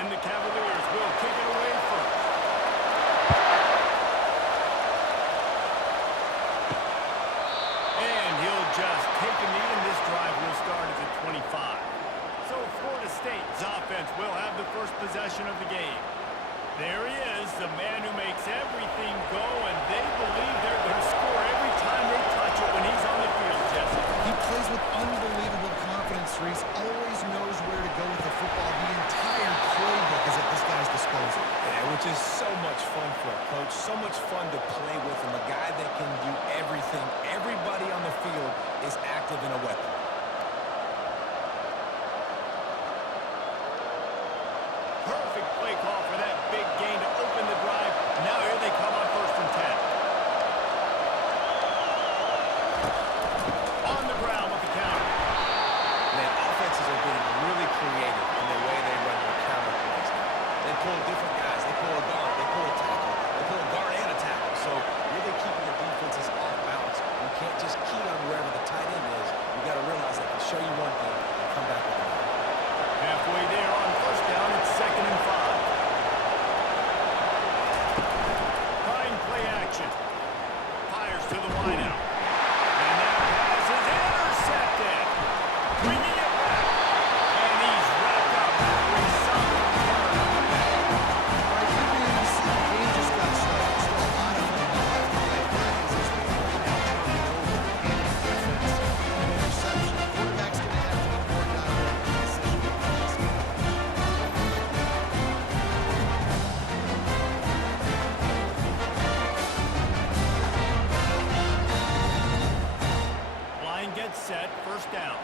And the Cavaliers will kick it away first. And he'll just take a knee, and this drive will start at the 25. So Florida State's offense will have the first possession of the game. There he is, the man who makes everything go, and they believe they're going to score every time they touch it when he's on the field, Jesse. He plays with unbelievable confidence, Reese. Always knows where to go with the football. The entire playbook is at this guy's disposal. Yeah, which is so much fun for a coach, so much fun to play with him, a guy that can do everything. Everybody on the field is active in a weapon. Perfect play call for that big gain to open the drive. Now here they come on 1st and 10. On the ground with the counter. Man, offenses are getting really creative in the way they run their counter plays now. They pull different guys. They pull a guard. They pull a tackle. They pull a guard and a tackle. So really keeping the defenses off balance. You can't just key on wherever the tight end is. You got to realize they can show you one thing and come back with another. Halfway there on 1st down, it's 2nd and 5. Fine play action. Fires to the wideout. And that pass is intercepted. Bringing it back. And he's wrapped up after a solid return on the back. All right, you can see the game just got started. Still a lot of fun left to play. That is as the play now turning it over. And the defense, an interception. The quarterback's going to have to be more dominant in the decision making. Line gets set. 1st down.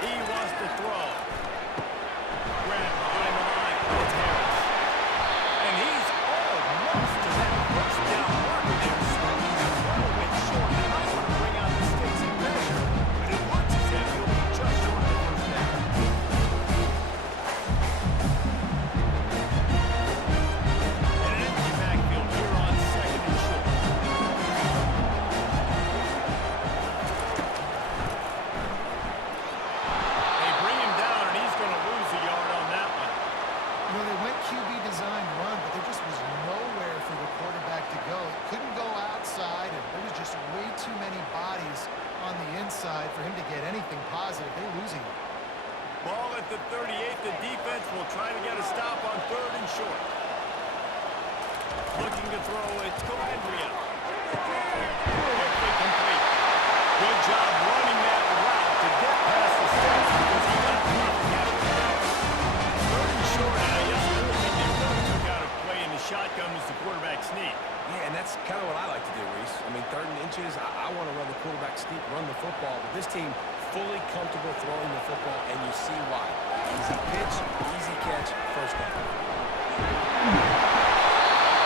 He wants to throw. Grant behind the line. It's Harris. And he's almost to that 1st down marker there. Swinging a little bit short. He might want to bring out the sticks and measure, but it looks as if he'll be just short of the 1st down. And an empty backfield here on 2nd and short. They bring him down, and he's going to lose a yard on that one. You know, they went QB design run, but there just was nowhere for the quarterback to go. Couldn't go outside, and there was just way too many bodies on the inside for him to get anything positive. They lose him. Ball at the 38. The defense will try to get a stop on 3rd and short. Looking to throw. It's Coandrea. Quickly complete. Good job running that route to get past the sticks because he got nothing out of the pass. 3rd and short. And I guess the only thing they really took out of play in the shotgun was the quarterback sneak. Yeah, and that's kind of what I like to do, Reese. I mean, 3rd and inches, I want to run the quarterback sneak, run the football. But this team fully comfortable throwing the football, and you see why. Easy pitch, easy catch, 1st down.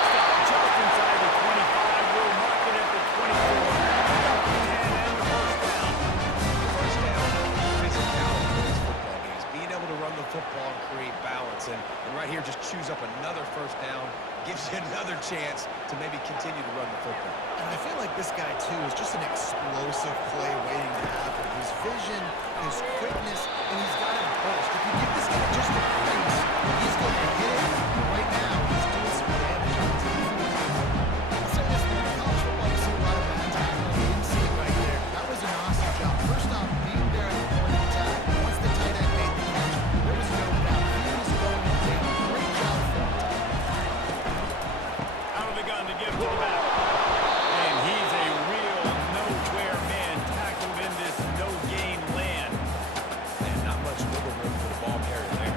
Stop just inside the 25. We'll mark it at the 24. Up the 10 and the 1st down. 1st down, physicality in these football games. Being able to run the football and create balance. And right here, just choose up another 1st down. Gives you another chance to maybe continue to run the football. And I feel like this guy, too, is just an explosive play waiting to happen. His vision, his quickness, and he's got a burst. If you give this guy just a pace, he's going to hit it. Right now, he's doing some damage on the team. I'll say this, man. In college football, you see a lot of bad tackling. You didn't see it right there. That was an awesome job. First off, being there at the point of attack. Once the tight end made the catch, there was no doubt. He was going down. Great job for him. Out of the gun to give to the back. And he's a real nowhere man tackled in this no-gain land. And not much wiggle room for the ball carrier there.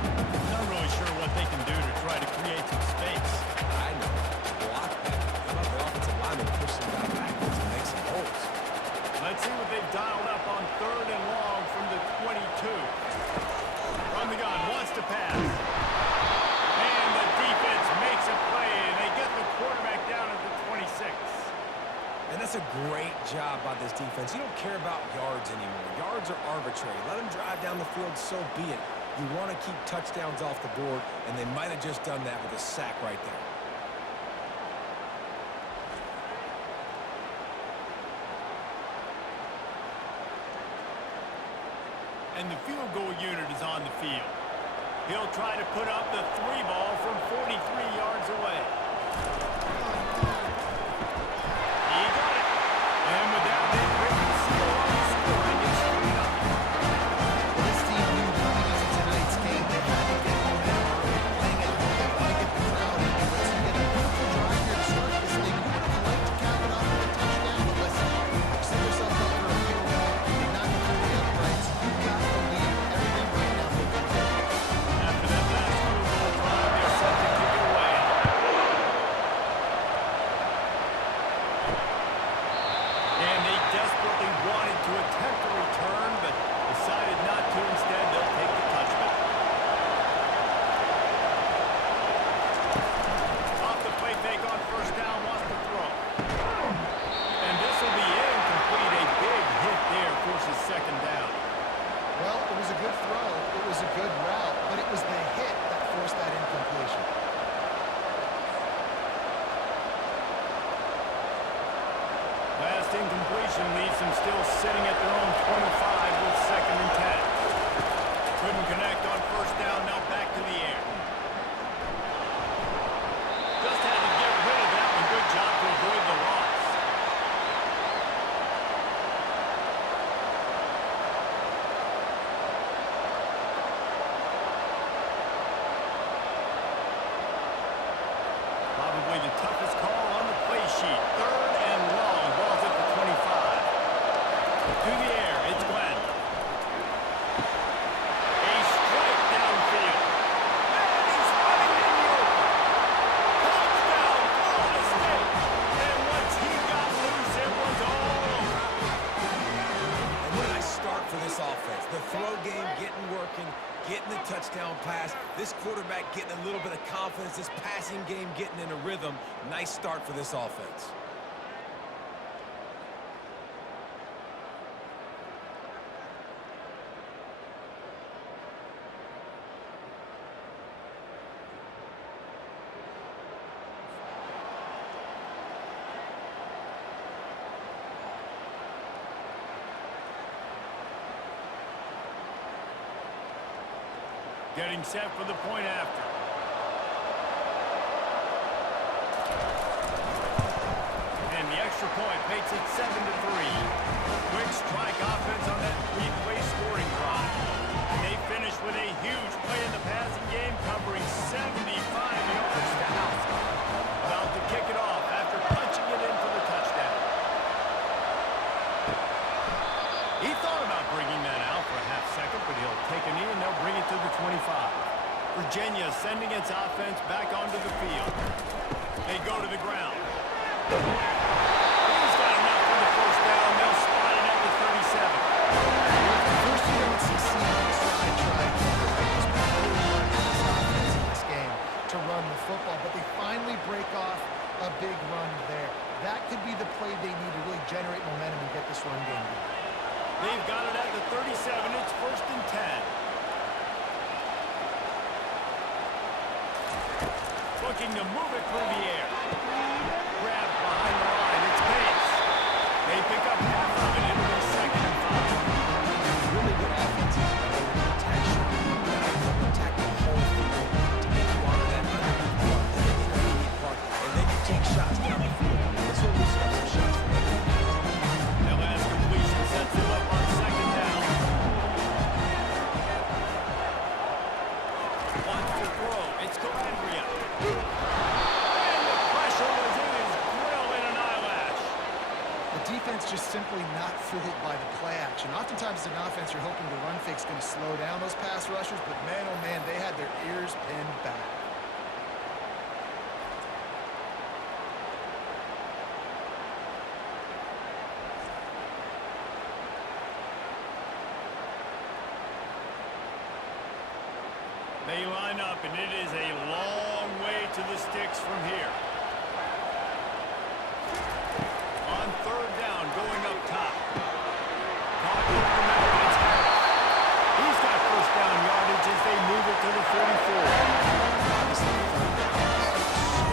Not really sure what they can do to try to create some space. I know. Block that. How about the offensive lineman push some guy backwards and make some holes? Let's see what they've dialed up on 3rd and long from the 22. From the gun, wants to pass. And the defense makes a play, and they get the quarterback down at the 26. And that's a great job by this defense. You don't care about yards anymore. Yards are arbitrary. Let them drive down the field, so be it. You want to keep touchdowns off the board, and they might have just done that with a sack right there. and the field goal unit is on the field. He'll try to put up the three ball from 43 yards away. He got it. And with that, they break the seal on the score, and it's 3-0. This team knew coming into tonight's game they had to get momentum early. Playing at home, they want to get the crowd in. Let's get a beautiful drive here to start this thing. You would have liked to cap it off with a touchdown, but listen, set yourself up for a field goal and not get through the uprights. You've got the lead. Everything right now looking good. After that last field goal drive, they're set to kick it away. And they desperately wanted to attempt a return, but decided not to. Instead, they'll take the touchback. Off the play fake on first down, wants to throw. And this will be incomplete. A big hit there forces second down. Well, it was a good throw. It was a good route, but it was the hit that forced that incompletion. Last incompletion leaves them still sitting at their own 25 with second and 10. Couldn't connect on first down, now back to the air. Just had to get rid of that one. Good job to avoid the loss. Probably the toughest call on the play sheet. Third and long. Ball's at the 25. To the air. It's Glenn. A strike downfield. And he's running in the open. Touchdown, Florida State. And once he got loose, it was all over. And when I start for this offense, the throw game getting working, getting the touchdown pass, this quarterback getting a little bit of confidence, this passing game getting in a rhythm. Nice start for this offense. Getting set for the point after. And the extra point makes it 7-3. Quick strike offense on that three-play scoring drive. And they finish with a huge play in the passing game, covering 75 yards to house. About to kick it off after punching it in for the touchdown. He thought about bringing that out for a half second, but he'll take a knee and they'll bring it to the 25. Virginia sending its offense back onto the field. They go to the ground. He's got enough for the first down. They'll spot it at the 37. First you don't succeed, try. There's probably more in this offense in this game to run the football, but they finally break off a big run there. That could be the play they need to really generate momentum and get this run game going. They've got it at the 37. It's first and 10. Looking to move it through the air. Grab behind the line. It's Pace. They pick up half of it into the second and 5. Really good offenses are able to attack short. They're able to attack the whole field to get you out of that underneath part, and then intermediate part, and then you take shots down the field. That's what we've seen some shots from them. That last completion sets them up on second down. Wants to throw. It's Calandria. And the pressure was in his grill in an eyelash. The defense just simply not fooled by the play action. Oftentimes as an offense, you're hoping the run fake's going to slow down those pass rushers, but man, oh man, they had their ears pinned back. They line up, and it is a long way to the sticks from here. On third down, going up top. Caught over the middle, and it's Harris. He's got first down yardage as they move it to the 44. Obviously, third down is so critical.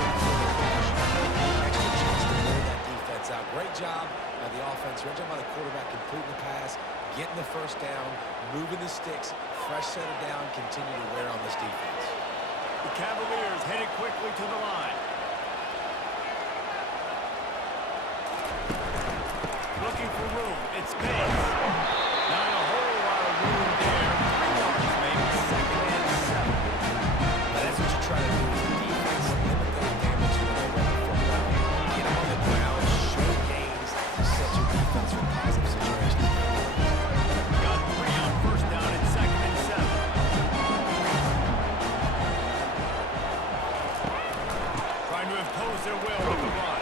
Extra chance to blow that defense out. Great job by the offense. Your job by the quarterback, completing the pass, getting the first down, moving the sticks, fresh set of down, continue to wear on this defense. The Cavaliers headed quickly to the line. Looking for room. It's space. Not a whole lot of room there. 3 yards maybe. Second and 7. Now that's what you try to do as a defense. Limit those damage when they run the football. Get them on the ground, short gains, set your defense for positive situations. Got 3 on first down and second and 7. Trying to impose their will with the run.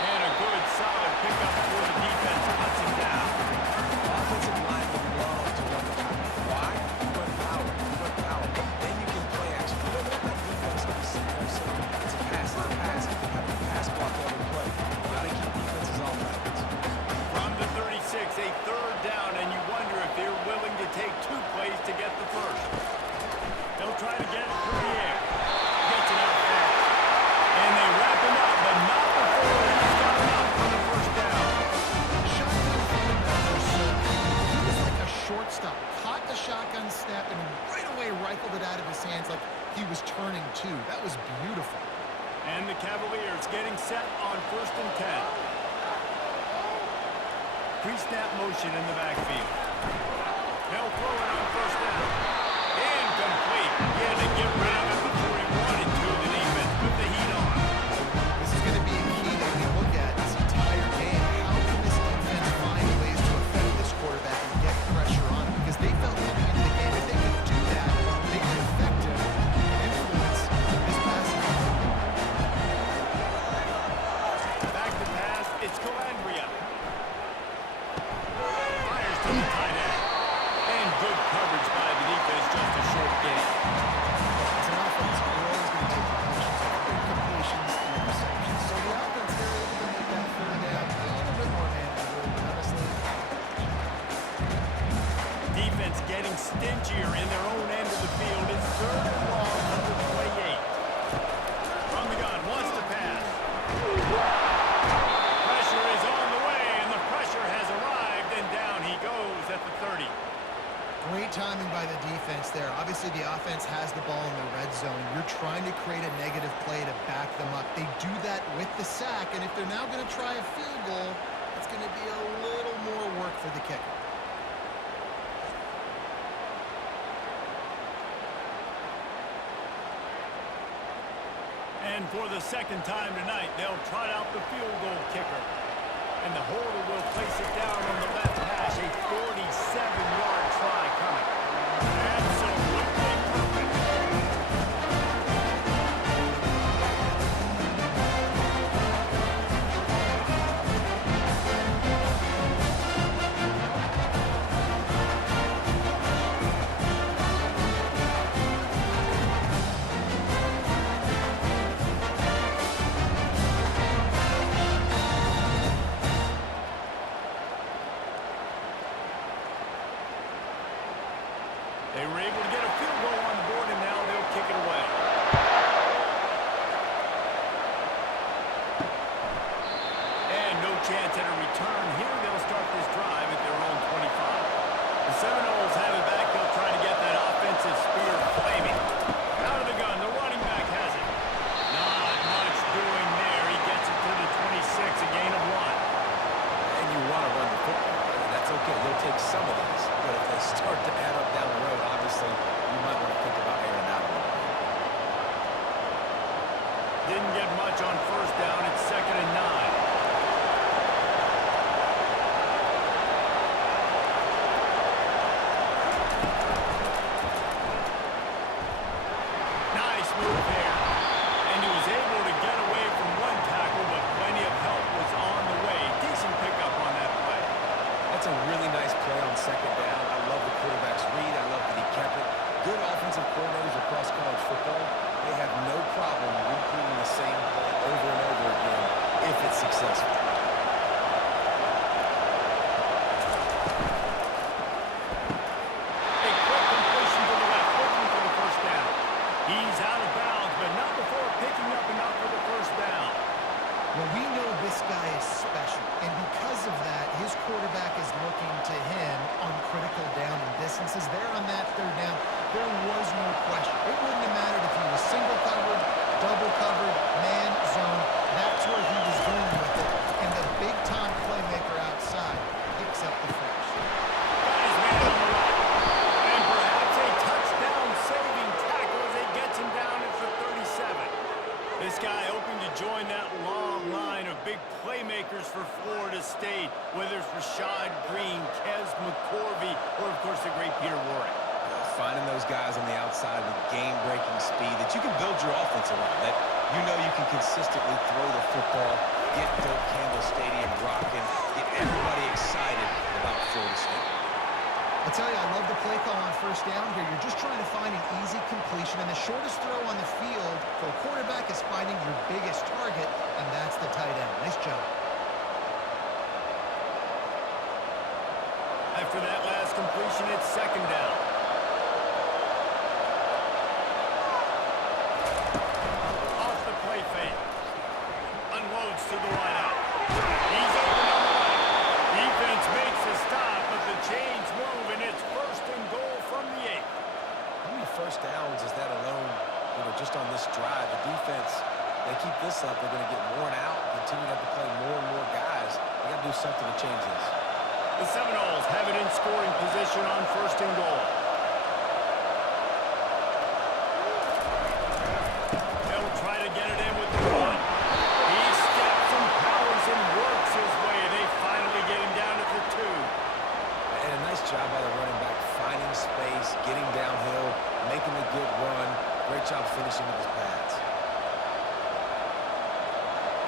And a good, solid pickup for the defense. Cuts him down. Offensive linemen love to run the power. Why? You run power. You run power. Then you can play action. You don't want that defense to be sitting there saying, it's a pass, it's a pass. Having a pass block every play. You got to keep defenses off balance. From the 36, a third down, and you wonder if they're willing to take 2 plays to get the first. They'll try to get it through the air. Gets it out fast. And they wrap him up, but not before he's got enough for the first down. Shotgun fundamentals are so key. He was like a shortstop. Caught the shotgun snap and right away rifled it out of his hands like he was turning too. That was beautiful. And the Cavaliers getting set on first and 10. Pre-snap motion in the backfield. They'll throw it on first down. Incomplete. He had to get rid of it before he wanted to. The defense put the heat on. This is going to be a key that we look at this entire game. How can this defense find ways to affect this quarterback and get pressure on him? Because they felt coming into the game, if they could do that, they could affect him and influence his passing. Back to pass. It's Calandria. Fires to the tight end. And good coverage by the defense. Just a short gain. As an offense, we're always going to take completions and interceptions. So the offense, they're able to make that third down a little bit more manageable, honestly. Defense getting stingier in their own end of the field. It's third and long from the 28. From the gun, wants to pass. Pressure is on the way, and the pressure has arrived, and down he goes at the 30. Great timing by the defense there. Obviously, the offense has the ball in the red zone. You're trying to create a negative play to back them up. They do that with the sack, and if they're now going to try a field goal, it's going to be a little more work for the kicker. And for the second time tonight, they'll trot out the field goal kicker. And the holder will place it down on the left hash. A 47-yard try coming. Absolutely perfect. They were able to get a field goal on the board, and now they'll kick it away. And no chance at a return here. They'll start this drive at their own 25. The Seminoles have it back. They'll try to get that offensive spear flaming. Out of the gun, the running back has it. Not much doing there. He gets it to the 26, a gain of 1. And you want to run the football. That's okay. They'll take some of these. But if they start to add up down the road, obviously, you might want to think about airing out a little bit. Didn't get much on first down. It's second and 9. Nice move there. And he was able to get away from one tackle, but plenty of help was on the way. Decent pickup on that play. That's a really nice play on second down. I love the quarterback's read. I love that he kept it. Good offensive coordinators across college football, they have no problem repeating the same play over and over again if it's successful. A quick completion to the left, looking for the first down. He's out of bounds, but not before picking up enough for the first down. Well, we know this guy is special, and because of that, his quarterback is looking to him on critical down and distances. There on that third down, there was no question. It wouldn't have mattered if he was single covered, double covered, man, zone. That's where he was going with it, and the big-time playmaker outside picks up the first. Got his man on the right. And perhaps a touchdown-saving tackle as he gets him down at the 37. This guy hoping to join that long line of big playmakers for Florida State, whether it's Rashad Green, Kez McCorvey, or, of course, the great Peter Warrick. Finding those guys on the outside with game-breaking speed that you can build your offense around, that you know you can consistently throw the football, get Doak Campbell Stadium rocking, get everybody excited about Florida State. I tell you, I love the play call on first down here. You're just trying to find an easy completion, and the shortest throw on the field for a quarterback is finding your biggest target, and that's the tight end. Nice job. After that last completion, it's second down. Off the play fake. Unloads to the right out. He's open on the right. Defense makes a stop, but the chains move, and it's first and goal from the 8. How many first downs is that alone, just on this drive? The defense, they keep this up, they're going to get worn out, continue to have to play more and more guys. They got to do something to change this. The Seminoles have it in scoring position on first and goal. They'll try to get it in with the run. He steps and powers and works his way. They finally get him down at the 2. And a nice job by the running back, finding space, getting downhill, making a good run. Great job finishing with his pads.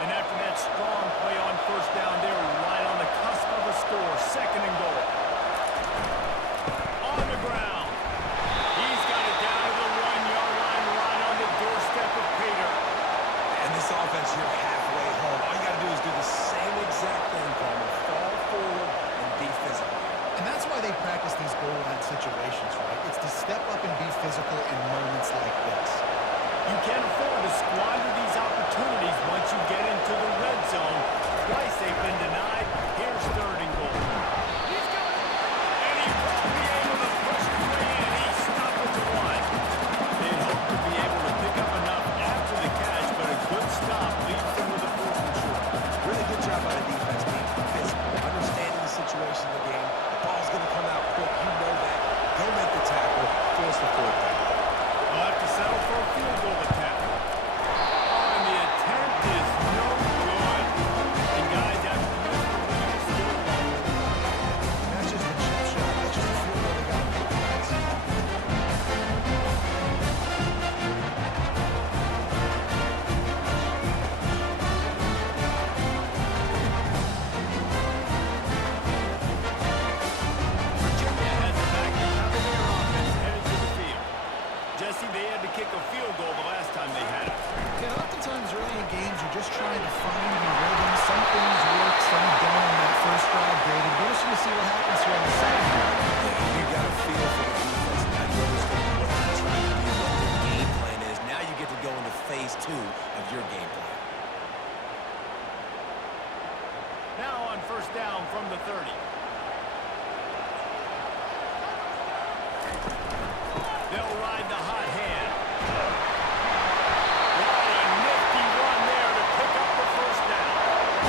And after that strong play on first down, they're right on the cusp of a score. Second and goal. On the ground. He's got it down to the 1-yard line, right on the doorstep of Peter. And this offense, you're halfway home. All you got to do is do the same exact thing, Palmer. Fall forward and be physical. And that's why they practice these goal line situations, right? It's to step up and be physical in moments like this. You can't afford to squander these opportunities once you get into the red zone. Twice they've been denied. Here's third and goal. He's got it. And he won't be able to push his way in. He's stopped at the 1. They'd hope to be able to pick up enough after the catch, but a good stop leaves them with a 4th and short. Really good job by the defense being physical, understanding the situation in the game. The ball's going to come out quick. You know that. Go make the tackle. Force the 4th down. They'll have to settle for a field goal attempt. Oh, and the attempt is no good. And guys, after this, the lead is still low. That's just a chip shot. That's just a field goal they got to make, guys. Virginia has it back to cover their offense headed to the field. Jesse, they had to kick a field goal the last time they had it. Yeah, oftentimes early in games, you're just trying to find your rhythm. Some things work, some don't on that first drive, David. We're just going to see what happens here on the second drive. You got a feel for the defense. Now you understand what they're trying to do, what their game plan is. Now you get to go into phase 2 of your game plan. Now on first down from the 30. They'll ride the hot hand. What a nifty run there to pick up the first down.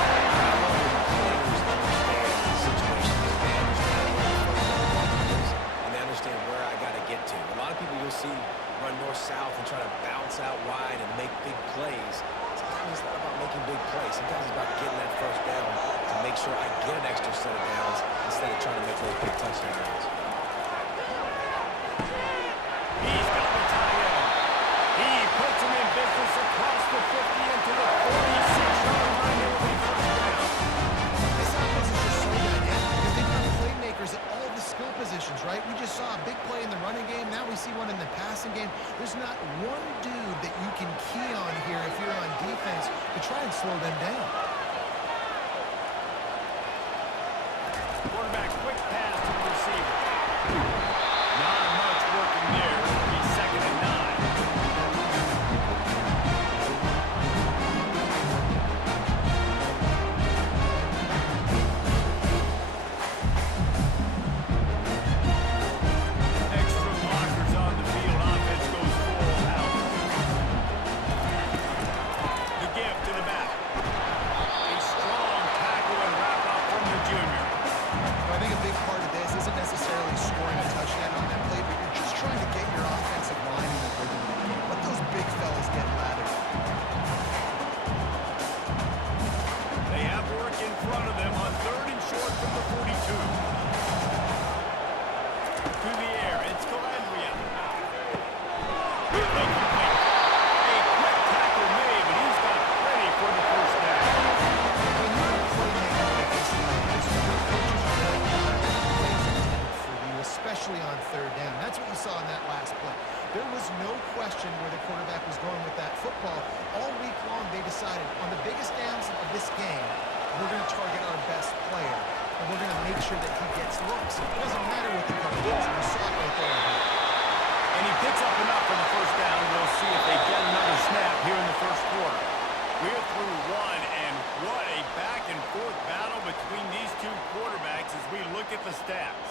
I love when players understand the situations. They understand where the first down is, and they understand where I got to get to. A lot of people you'll see run north-south and try to bounce out wide and make big plays. Sometimes it's not about making big plays. Sometimes it's about getting that first down to make sure I get an extra set of downs instead of trying to make those big touchdown runs. He's got the tie in. He puts him in business across the 50 into the 46-yard line. It will be first down. This offense is just so dynamic because they've got playmakers at all the skill positions, right? We just saw a big play in the running game. Now we see one in the passing game. There's not one dude that you can key on here if you're on defense to try and slow them down. Quarterback quick pass to the receiver. Not much working there. It'll be second and 9. we're going to target our best player, and we're going to make sure that he gets looks. It doesn't matter what the cover is. You saw it right there. And he picks up enough for the first down. We'll see if they get another snap here in the first quarter. We're through one, and what a back-and-forth battle between these two quarterbacks as we look at the stats.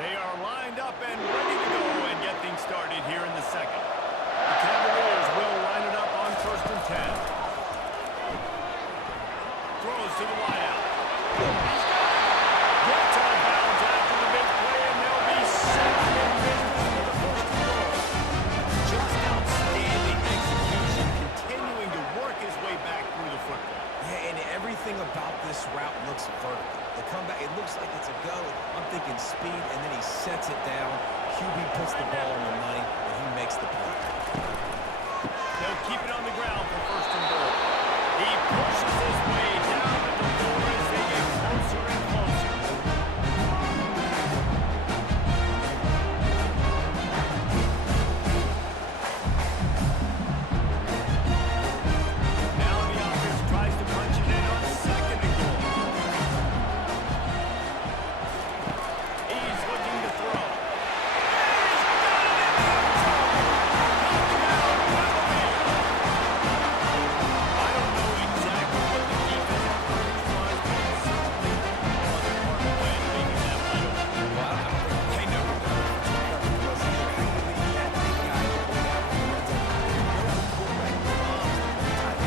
They are lined up and ready to go and get things started here in the second. The Cavaliers will line it up on 1st and 10. Throws to the wideout. He's got it. Gets out of bounds after the big play, and they'll be set in business for the first and goal. Just outstanding execution, continuing to work his way back through the football. Yeah, and everything about this route looks vertical. The comeback, it looks like it's a go. I'm thinking speed, and then he sets it down. QB puts the ball on the money, and he makes the play. They'll keep it on the ground for 1st and goal. He pushes his way down to the floor as they get closer and closer. Now the offense tries to punch it in on 2nd and goal. He's looking to throw. I don't know exactly what the defensive coverage was, but it certainly wasn't part of the plan of making that wide open. Well, I don't think they know what the coverage was either. I don't think that big guy opened out on the red zone. No quarterback loves the tight ends in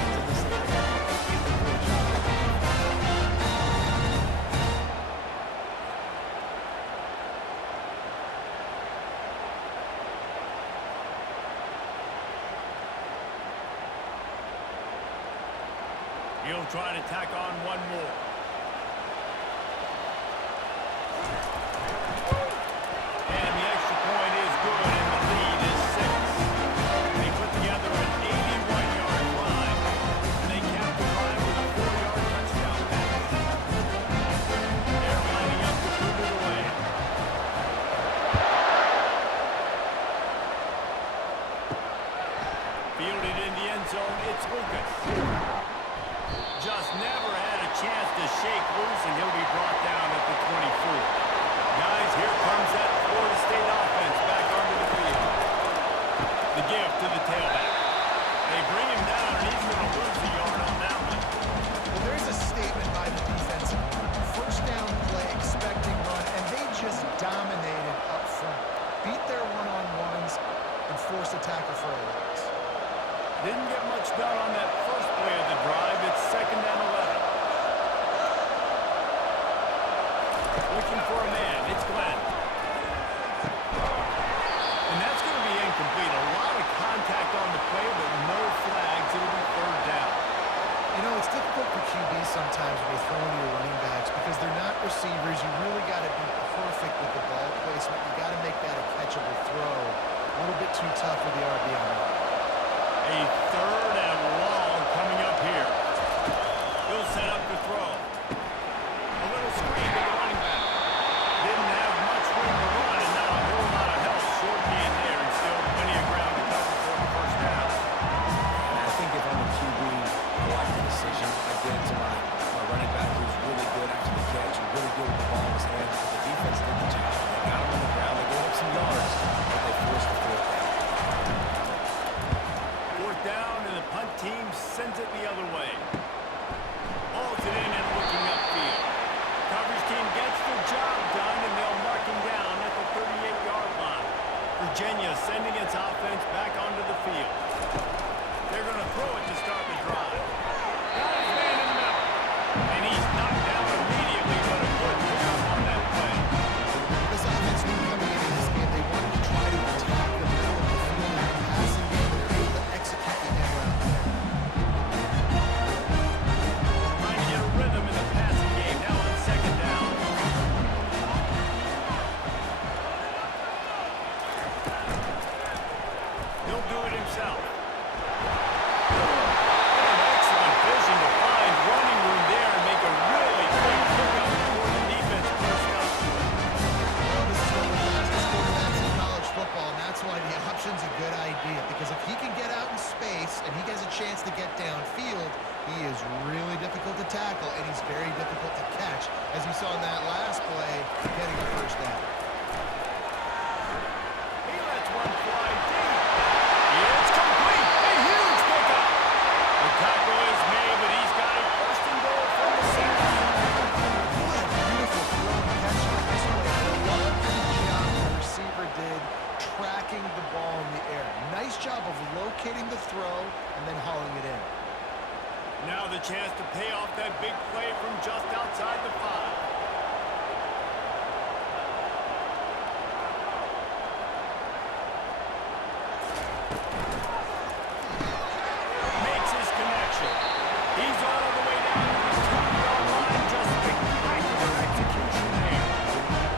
this area. Did a poor job. He'll try to tack on one more. And the extra point is good, and the lead is 6. They put together an 81-yard drive, and they capped the drive with a 4-yard touchdown pass. They're lining up to put it away. Fielded in the end zone, it's Lucas. Just never had a chance to shake loose, and he'll be brought down at the 24. Guys, here comes that Florida State offense back onto the field. The give to the tailback. They bring him down, and he's going to lose the yard on that one. Well, there's a statement by the defensive line. First down play, expecting run, and they just dominated up front. Beat their one-on-ones and forced a tackle for a loss. Didn't get much done on that first play of the drive. It's 2nd and 11. Looking for a man. It's Glenn. And that's going to be incomplete. A lot of contact on the play, but no flags. It'll be 3rd down. You know, it's difficult for QBs sometimes when you're throwing to your running backs because they're not receivers. You really got to be perfect with the ball placement. You got to make that a catchable throw. A little bit too tough for the RB on that. A 3rd and long coming up here. He'll set up to throw. A little screen to the running back. Didn't have much room to run and not a whole lot of help. Short gain there and still plenty of ground to cover for the first down. And I think if I'm a QB, I like the decision. I get it to my running back who's really good after the catch and really good with the ball in his hands. But the defense did the job. They got him on the ground. They gave up some yards, but they forced the 4th down. 4th down, and the punt team sends it the other way. Hauls it in and looking upfield. Coverage team gets the job done, and they'll mark him down at the 38-yard line. Virginia sending its offense back onto the field. They're going to throw it to start the drive. Got his man in the middle. And he's knocked down immediately, but a good pickup on that play. This offense knew coming into this game they wanted to try to attack the middle of the field in the passing game, and they're able to execute the end round there. Trying to get a rhythm in the passing game. Now on 2nd down. He'll do it himself. An excellent vision to find running room there and make a really quick pickup before the defense bursts out to it. Well, this is one of the fastest quarterbacks in college football, and that's why the option's a good idea because space and he has a chance to get downfield, he is really difficult to tackle, and he's very difficult to catch, as you saw in that last play, getting a first down. He lets one fly deep. It's complete. A huge pickup. The tackle is made, but he's got it first and goal from the 6. What a beautiful throw and catch on this play. I love the job the receiver did tracking the ball in the air. Nice job of locating the throw and then hauling it in. Now the chance to pay off that big play from just outside the 5. Makes his connection. He's all the way down to the 2-yard line. Just spectacular execution there.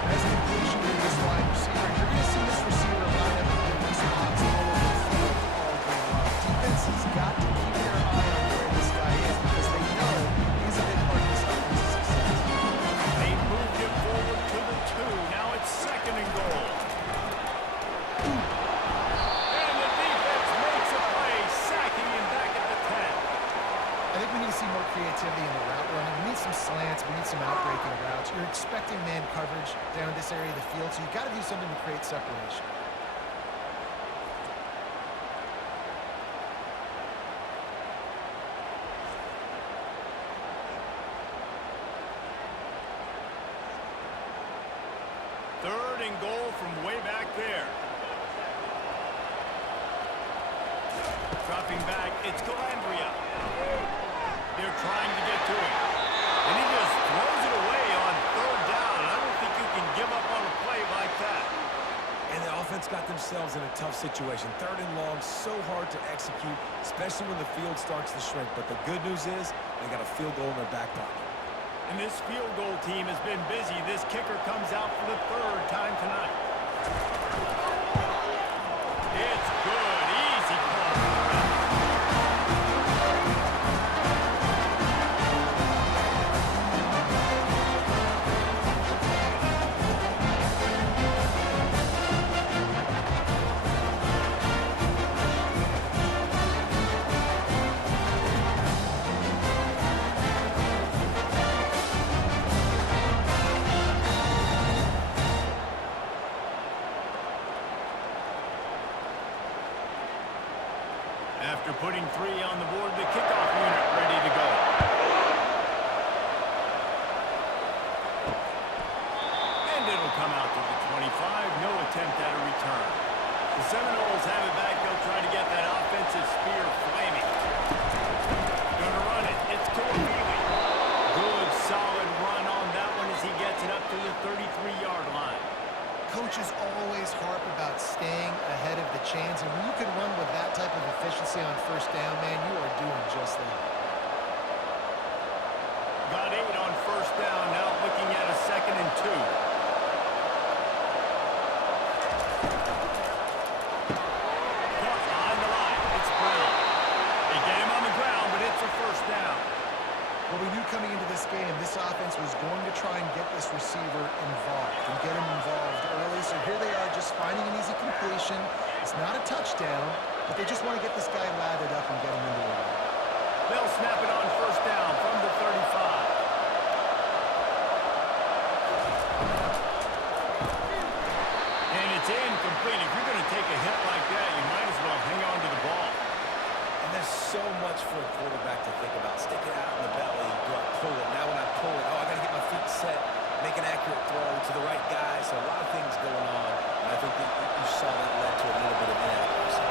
Nice completion to this wide receiver. You're going to see this receiver line up in different spots all over the field all game long. Defense has got to keep their eye on where this guy is because they know he's a big part of this offense's success. They moved him forward to the 2. Now it's second and goal. And the defense makes a play, sacking him back at the 10. I think we need to see more creativity in the route running. We need some slants. We need some outbreaking routes. You're expecting man coverage down this area of the field, so you've got to do something to create separation. Third and goal from way back there. Dropping back, it's Calandria. They're trying to get to him. And he just throws it away on third down. I don't think you can give up on a play like that. And the offense got themselves in a tough situation. Third and long, so hard to execute, especially when the field starts to shrink. But the good news is they got a field goal in their back pocket. And this field goal team has been busy. This kicker comes out for the 3rd time tonight. It's good. Easy call. After putting 3 on the board, the kickoff unit ready to go. And it'll come out to the 25. No attempt at a return. The Seminoles have it back. They'll try to get that offensive spear flaming. Gonna run it. It's Toafili. Good, solid run on that one as he gets it up to the 33-yard line. Coaches always harp about staying ahead of the chains, and when you can run with that type of efficiency on first down, man, you are doing just that. Got 8 on first down. Now looking at a 2nd and 2. Caught behind the line. It's Brown. They get him on the ground, but it's a first down. Well, we knew coming into this game, this offense was going to try and get this receiver involved and get him involved early. So here they are just finding an easy completion. It's not a touchdown, but they just want to get this guy lathered up and get him into the run. They'll snap it on first down from the 35. And it's incomplete. If you're going to take a hit like that, you might as well hang on to the ball. And there's so much for a quarterback to think about. Stick it out in the belly. Do I pull it? Now when I pull it, I got to get my feet set, make an accurate throw to the right guy. So a lot of things going on. And I think that you saw that led to a little bit of inaccuracy.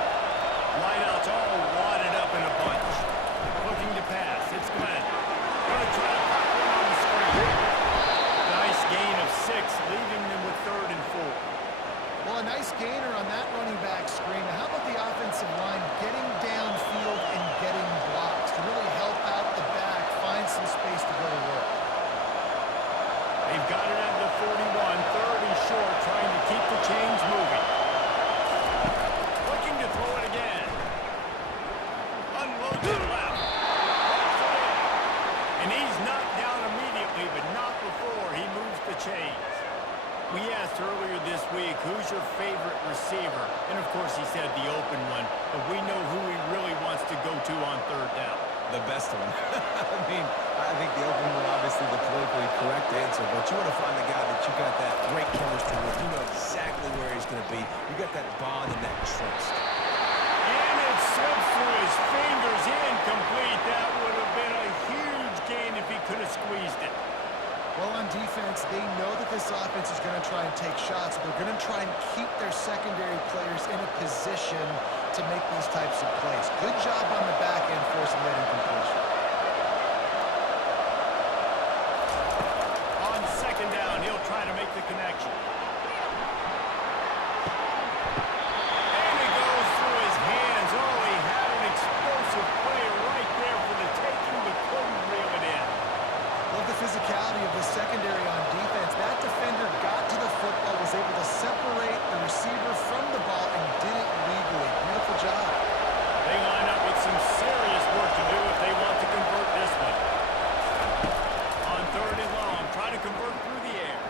Wideouts all wadded up in a bunch. Looking to pass. It's Glenn. Going to try to pop one on the screen. Nice gain of 6, leaving them with 3rd and 4. Well, a nice gainer on that running back screen. Now, how about the offensive line getting downfield and getting blocks to really help out the back, find some space to go to work? They've got it at the 41, 3rd and short, trying to keep the chains moving. Looking to throw it again. to on third down? The best one. I mean, I think the open one, obviously the politically correct answer, but you want to find the guy that you got that great chemistry with. You know exactly where he's going to be. You got that bond and that trust. And it slips through his fingers, incomplete. That would have been a huge gain if he could have squeezed it. Well, on defense, they know that this offense is going to try and take shots. They're going to try and keep their secondary players in a position to make these types of plays. Good job on the back end forcing that incompletion. On second down, he'll try to make the connection. And it goes through his hands. Oh, he had an explosive play right there for the taking, but couldn't reel it in. Love the physicality of the secondary on defense. That defender got to the football, was able to separate the receiver from the ball, and did it legally. Beautiful job. They line up with some serious work to do if they want to convert this one. On third and long, trying to convert through the air.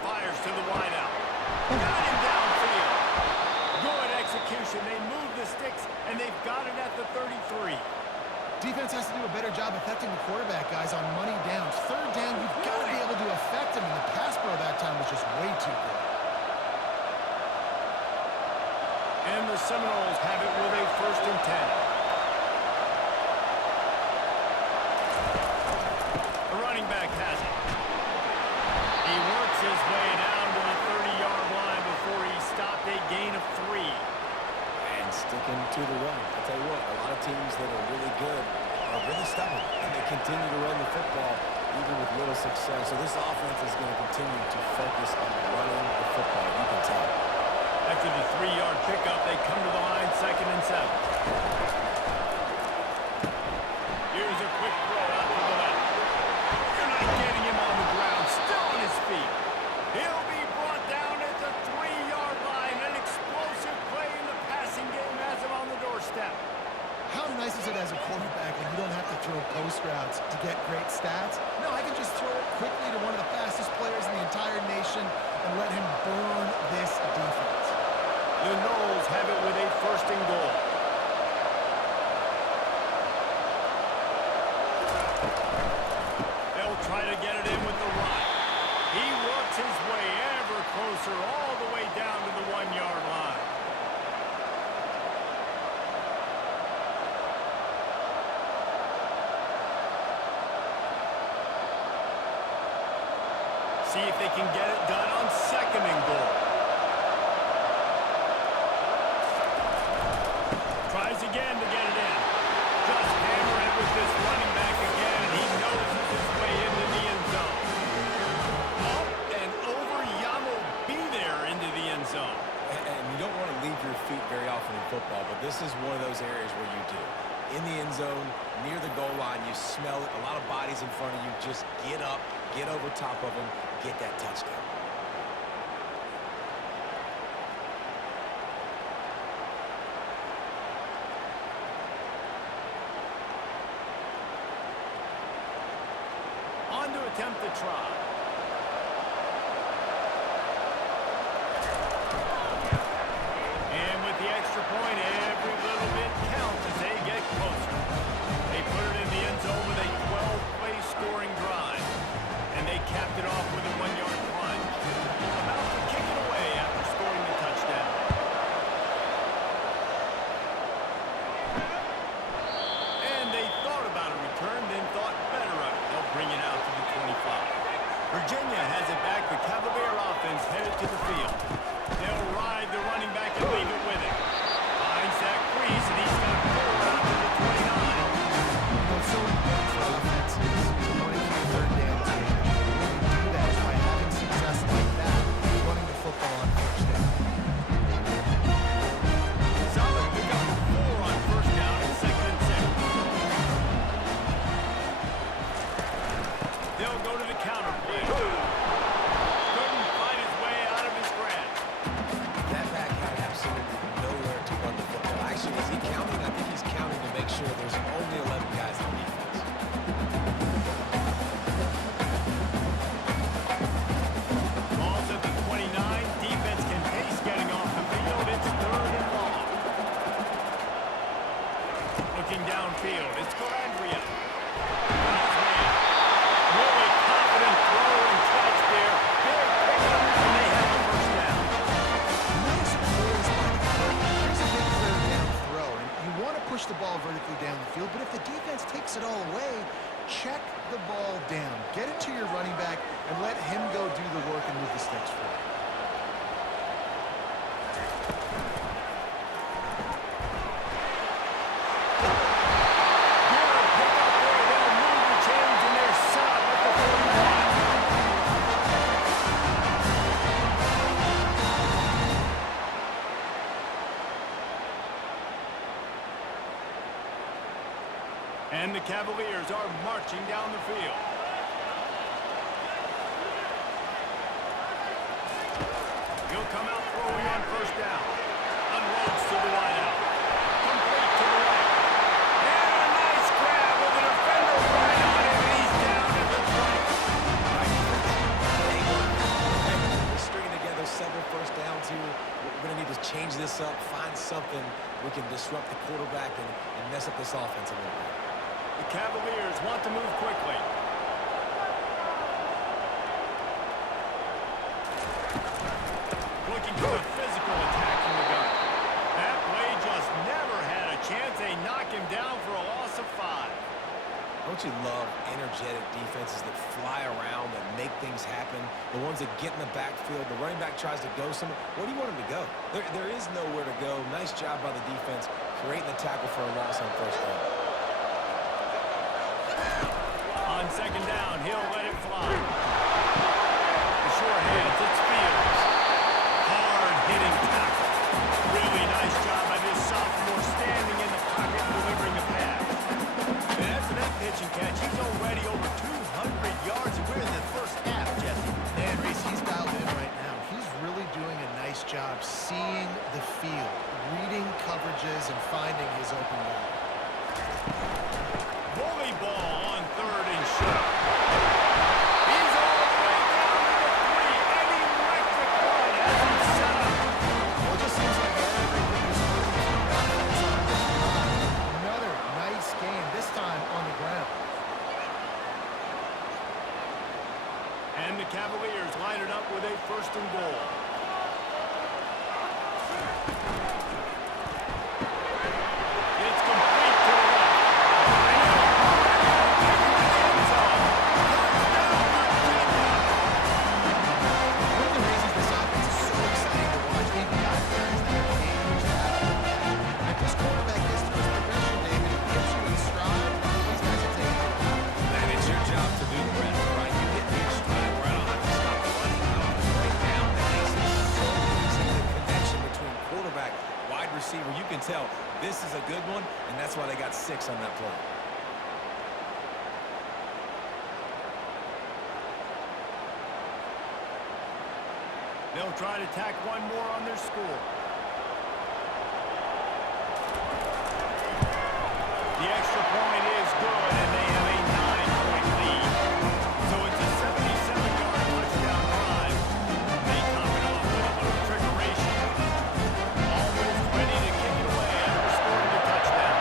Fires to the wideout. Got him downfield. Good execution. They move the sticks, and they've got it at the 33. Defense has to do a better job affecting the quarterback, guys, on money downs. Third down, you've got to be able to affect him, and the pass pro that time was just way too good. And the Seminoles have it with a 1st and 10. The running back has it. He works his way down to the 30-yard line before he stopped a gain of 3. And sticking to the run. I'll tell you what, a lot of teams that are really good are really stubborn, and they continue to run the football even with little success. So this offense is going to continue to focus on running the football. You can tell. After the 3-yard pickup, they come to the line 2nd and 7. Here's a quick throw out to the left. They're not getting him on the ground, still on his feet. He'll be brought down at the 3-yard line. An explosive play in the passing game has him on the doorstep. How nice is it as a quarterback when you don't have to throw post routes to get great stats? No, I can just throw it quickly to one of the fastest players in the entire nation and let him burn this defense. The Noles have it with a 1st and goal. They'll try to get it in with the run. He works his way ever closer all the way down to the 1-yard line. See if they can get it done on 2nd and goal. Tries again to get it in. Just hammer it with this running back again, and he noses his way into the end zone. Up and over, Yamo be there into the end zone. And you don't want to leave your feet very often in football, but this is one of those areas where you do. In the end zone, near the goal line, you smell it. A lot of bodies in front of you. Just get up, get over top of them, get that touchdown. On to attempt the try. And with the extra point, every little bit counts as they get closer. They put it in the end zone with a 12-play scoring drive. And they capped it off with a 1-yard plunge. About to kick it away after scoring the touchdown. And they thought about a return, then thought better of it. They'll bring it out to the 25. downfield. It's Calandria. Really confident throw and catch there. Big pickup, and they have a first down. Nice poise by the quarterback. Here's a big third down throw, and you want to push the ball vertically down the field, but if the defense takes it all away, check the ball down. Get it to your running back and let him go do the work and move the sticks for you. Good pickup there. They'll move the chains, and they're set up at the 41. And the Cavaliers are marching down the field. He'll come out throwing on first down. Unloads to the wideout. Complete to the right. And a nice grab with a defender right on him, and he's down at the 20. We're stringing together several first downs here. We're going to need to change this up, find something we can disrupt the quarterback and mess up this offense a little bit. The Cavaliers want to move quickly. Looking for the physical attack from the gun. That play just never had a chance. They knock him down for a loss of 5. Don't you love energetic defenses that fly around and make things happen? The ones that get in the backfield, the running back tries to go somewhere. Where do you want him to go? There is nowhere to go. Nice job by the defense, creating the tackle for a loss on first down. On second down, he'll let it fly. The short hands, it's Fields. Hard-hitting tackle. Really nice job by this sophomore standing in the pocket and delivering the pass. And after that pitch and catch, he's already over 200 yards, and we're in the first half, Jesse. And Reese, he's dialed in right now. He's really doing a nice job seeing the field, reading coverages, and finding his open guy. Bully ball on third and short. He's all the way down to the 3. An electric run has him set up. Well, it just seems like everything is moving for the offense on this drive. Another nice game, this time on the ground. And the Cavaliers line it up with a first and goal. It's complete to the left. One of the reasons this offense is so exciting to watch, they've got guys that are dangerous to have on the back. If this quarterback gets through his progression, David, and gets you in stride, these guys will take it. Man, it's your job to do the rest, right? You hit me in stride where I don't have to stop running. I don't have to break down. That makes it so easy. The connection between quarterback, wide receiver, you can tell this is a good one, and that's why they got 6 on that play. They'll try to tack one more on their score. The extra point is good, and they have a 9-point lead. So it's a 77-yard touchdown drive. They top it off with a little trickeration. Almost ready to kick it away after scoring the touchdown.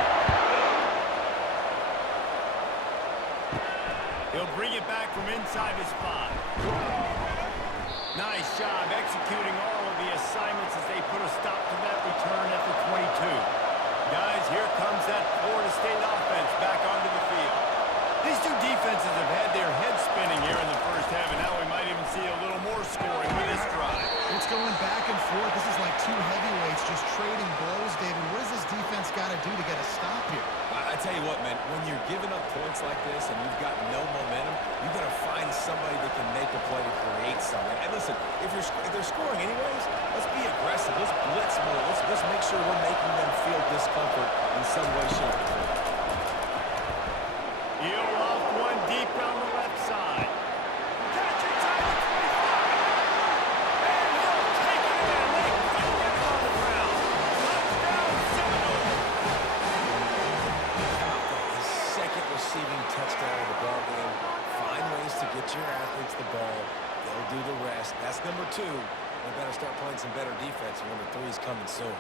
He'll bring it back from inside his 5. Nice job executing all of the assignments as they put a stop to that return at the 22. Guys, here comes that Florida State offense back onto the field. These two defenses have had their heads spinning here in the first half, and now we might even see a little more scoring with this drive. It's going back and forth. This is like two heavyweights just trading blows, David. What does this defense got to do to get a stop here? I tell you what, man, when you're giving up points like this and you've got no momentum, you've got to find somebody that can make a play to create something. And listen, if they're scoring anyways, let's be aggressive. Let's blitz more. Let's make sure we're making them feel discomfort in some way, shape, or form. He'll loft one deep down the left side. Catch inside the 25. And he'll take it in. They couldn't get it on the ground. Touchdown, Seminoles. His second receiving touchdown of the ball game. Find ways to get your athletes the ball. They'll do the rest. That's number 2. We better start playing some better defense. Number 3 is coming soon.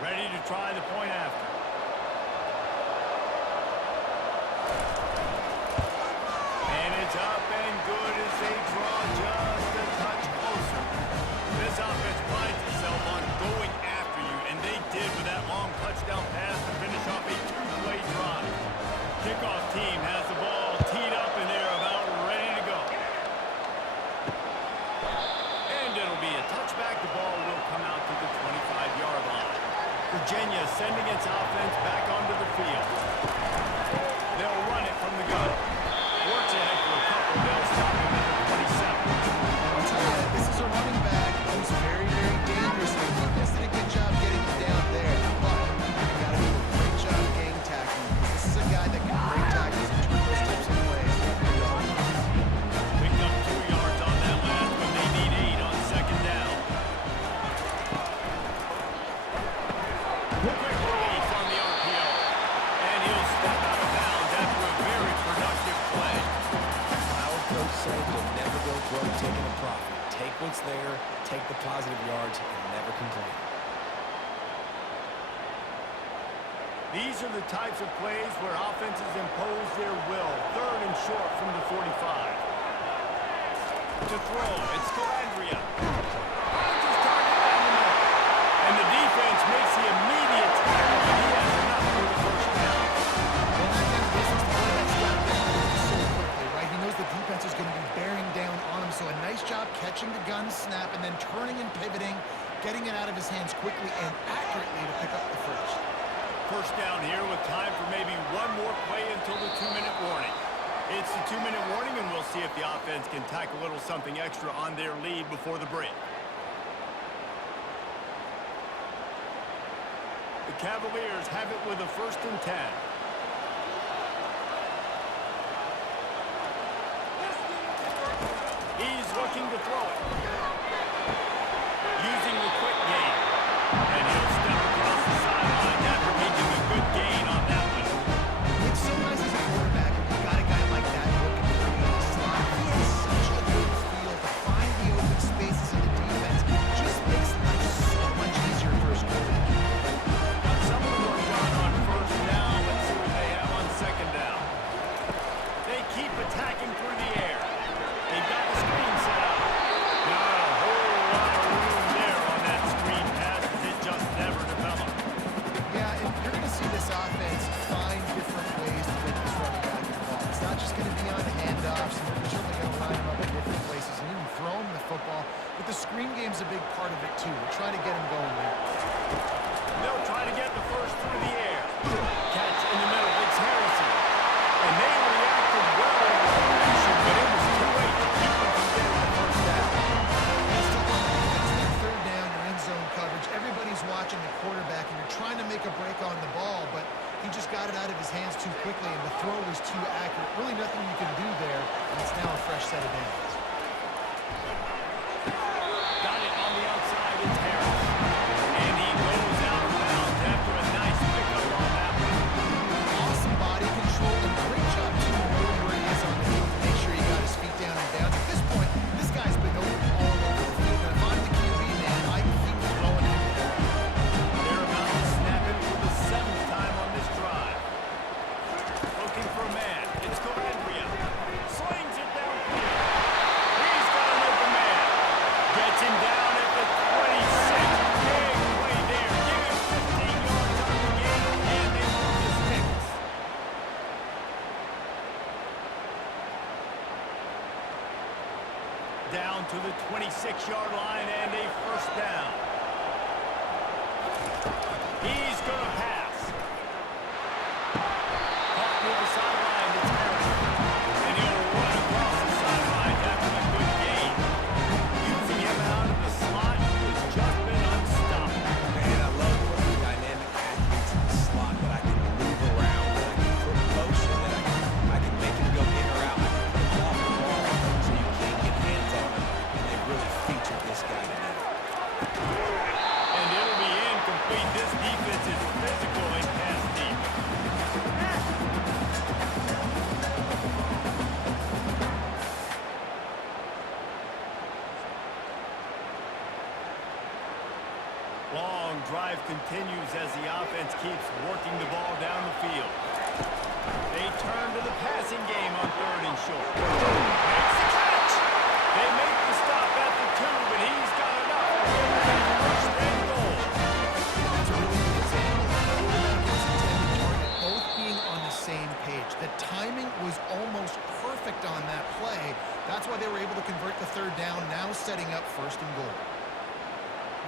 Ready to try the point after. And it's up and good as they draw just a touch closer. This offense prides itself on going after you, and they did with that long touchdown pass to finish off a two-play drive. Kickoff team has the ball teed up, and they're about ready to go. And it'll be a touchback. The ball will come out to the 25-yard line. Virginia sending its offense back onto the field. They'll run it from the gun. Works ahead for a couple. They'll stop him at the 27. I'll tell you, this is a running back who's very, very dangerous. The defense did a good job getting him down there, but you got to do a great job game tackling. This is a guy that can break tackles and turn those types of plays into offense. Picked up 2 yards on that last one. They need 8 on second down. Quick release on the RPO. And he'll step out of bounds after a very productive play. Our coach said you'll never go broke taking a profit. Take what's there, take the positive yards, and never complain. These are the types of plays where offenses impose their will. 3rd and short from the 45. To throw, it's Calandria. Finds his target down the middle. And the defense makes the immediate tackle, but he has enough for the first down. Well, that kind of business, the quarterback's got to get moving so quickly, right? He knows the defense is going to be bearing down on him, so a nice job catching the gun snap and then turning and pivoting, getting it out of his hands quickly and accurately to pick up the first. First down here with time for maybe one more play until the 2-minute warning. It's the 2-minute warning, and we'll see if the offense can tack a little something extra on their lead before the break. The Cavaliers have it with a 1st and 10. He's looking to throw it. Using the quick game. And he'll step across the sideline after making a good gain on that one. It's so nice as a quarterback when you got a guy like that looking for you in the slot. He has such a good feel to find the open spaces in the defense. Just makes life so much easier for his quarterback. Got some of the work done on first down. Let's see what they have on second down. They keep attacking through the air. They've got the screen set up. Not a whole lot of room there on that screen pass as it just never developed. Yeah, and you're going to see this offense find different ways to get this running back involved. It's not just going to be on handoffs, and they're certainly going to line him up in different places and even throw him the football. But the screen game's a big part of it, too. We're trying to get him going there. They'll try to get the first through the air. Catch in the middle. It's Harrison. And they reacted well over the action, but it was too late to keep them from getting the first down. That's tough on the defense. That third down, your end zone coverage. Everybody's watching the quarterback, and you're trying to make a break on the ball, but he just got it out of his hands too quickly, and the throw was too accurate. Really nothing you can do there, and it's now a fresh set of downs. Got it on the outside. It's Harris. And he goes out of bounds after a nice pickup on that one. Awesome body control and great job, too, knowing where he is on the field to make sure he got his feet down and bounds. At this point, this guy's been open all over the field, and if I'm the QB, man, I can keep throwing him the ball. They're about to snap it for the 7th time on this drive. Looking for a man. It's Calandria. Slings it downfield. He's got an open man. Gets him down at the 26. Big play there. Give him 15 yards on the game, and they move the sticks. Down to the 26-yard line and a first down. He's going to pass. Caught near the sideline. It's Harris. And he'll run across the sideline after a good gain. Using him out of the slot, he has just been unstoppable. Man, I love putting dynamic athletes in the slot that I can move around, that I can put in motion, that I can make him go in or out. I can put him off the ball so you can't get hands on him, and they really featured this guy today. And it'll be incomplete. This defense is physical. Long drive continues as the offense keeps working the ball down the field. They turn to the passing game on 3rd and short. Makes the catch! They make the stop at the 2, but he's got enough. First and goal. That's a really good example of quarterback and his intended target both being on the same page. The timing was almost perfect on that play. That's why they were able to convert the 3rd down, now setting up 1st and goal.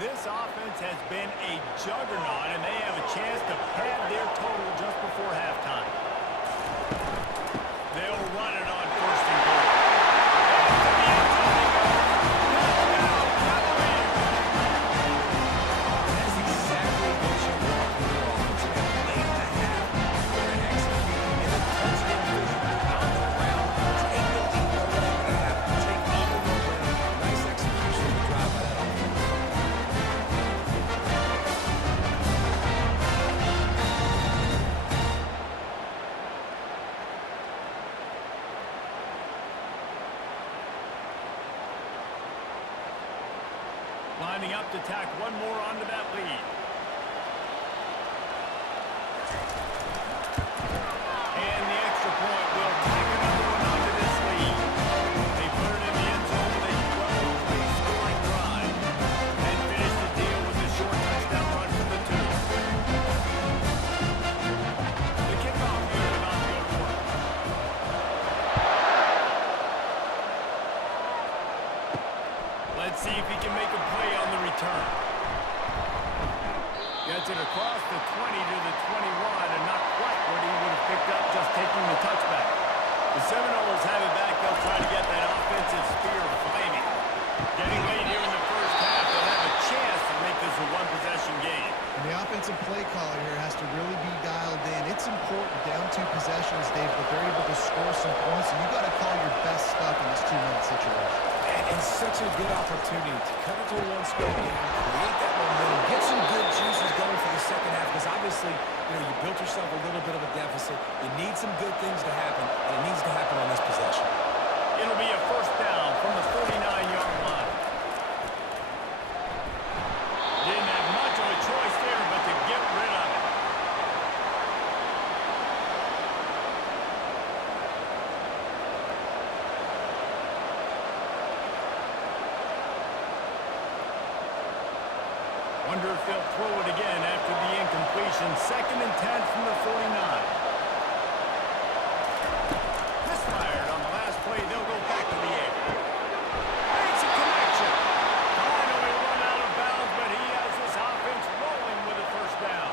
This offense has been a juggernaut, and they have a chance to pad their total just before halftime. They'll run it on 1st and goal. Into the end zone they go. Touchdown, Cavaliers! That's exactly what you want from your offense. Man, late in the half, they're executing in a touchdown vision, pound it around, take the lead, know what's going to happen, take all the momentum. Nice execution to drive by that offense. Lining up to tack one more onto that lead. And the extra point will tack another one onto this lead. They put it in the end zone with a 12-play scoring drive and finish the deal with a short touchdown run for the 2. The kickoff here about to go to work. Let's see if he can make a play on the return. Gets it across the 20 to the 21, and not quite what he would have picked up just taking the touchback. The Seminoles have it back. They'll try to get that offensive spear flaming. Getting late here in the first half, they'll have a chance to make this a one-possession game. And the offensive play caller here has to really be dialed in. It's important down 2 possessions, Dave, but they're able to score some points, and you got to call your best stuff in this 2-minute situation. And such a good opportunity to cut into a one-score game, create that momentum, get some good juices going for the second half, because obviously, you built yourself a little bit of a deficit. You need some good things to happen, and it needs to happen on this possession. It'll be a first down from the 49-yard line. Didn't have much of a choice there but to get rid of it. Wonder if they'll throw it again after the incompletion. 2nd and 10 from the 49. Misfired on the last play. They'll go back to the air. Makes a connection. Finally run out of bounds, but he has this offense rolling with a first down.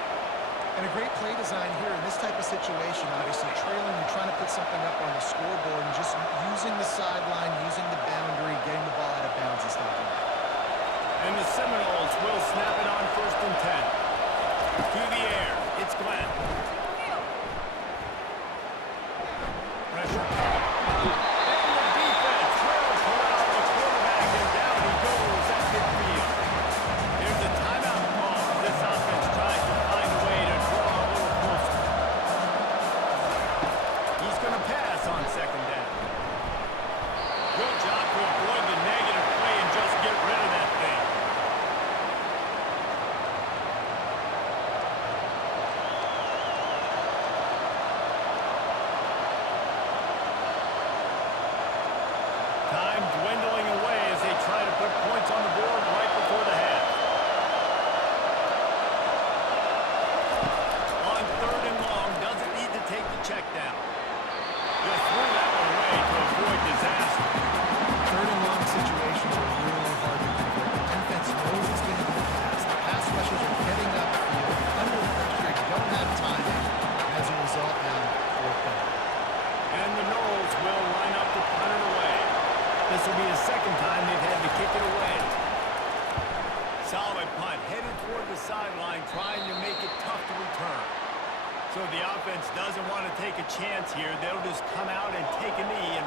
And a great play design here in this type of situation. Obviously, trailing, you're trying to put something up on the scoreboard, and just using the sideline, using the boundary, getting the ball out of bounds and stopping it. And the Seminoles will snap it on 1st and 10. To the air, it's Glenn. Pressure coming. And the defense will pull out the quarterback, and down he goes at midfield. There's a timeout call as this offense tries to find a way to draw a little closer. He's going to pass on 2nd down. Good job to avoid the negative play and just get rid of that thing. Time dwindling away as they try to put points on the board right before the half. On 3rd and long, doesn't need to take the check down. Just threw that one away to avoid disaster. 3rd and long situations are really hard to convert. The defense knows it's going to be passed. The pass rushers are getting upfield. Under pressure, you don't have timing. As a result, now, 4th down. And the Noles will line up to punt it away. This will be the 2nd time they've had to kick it away. Solid punt, headed toward the sideline, trying to make it tough to return. So the offense doesn't want to take a chance here. They'll just come out and take a knee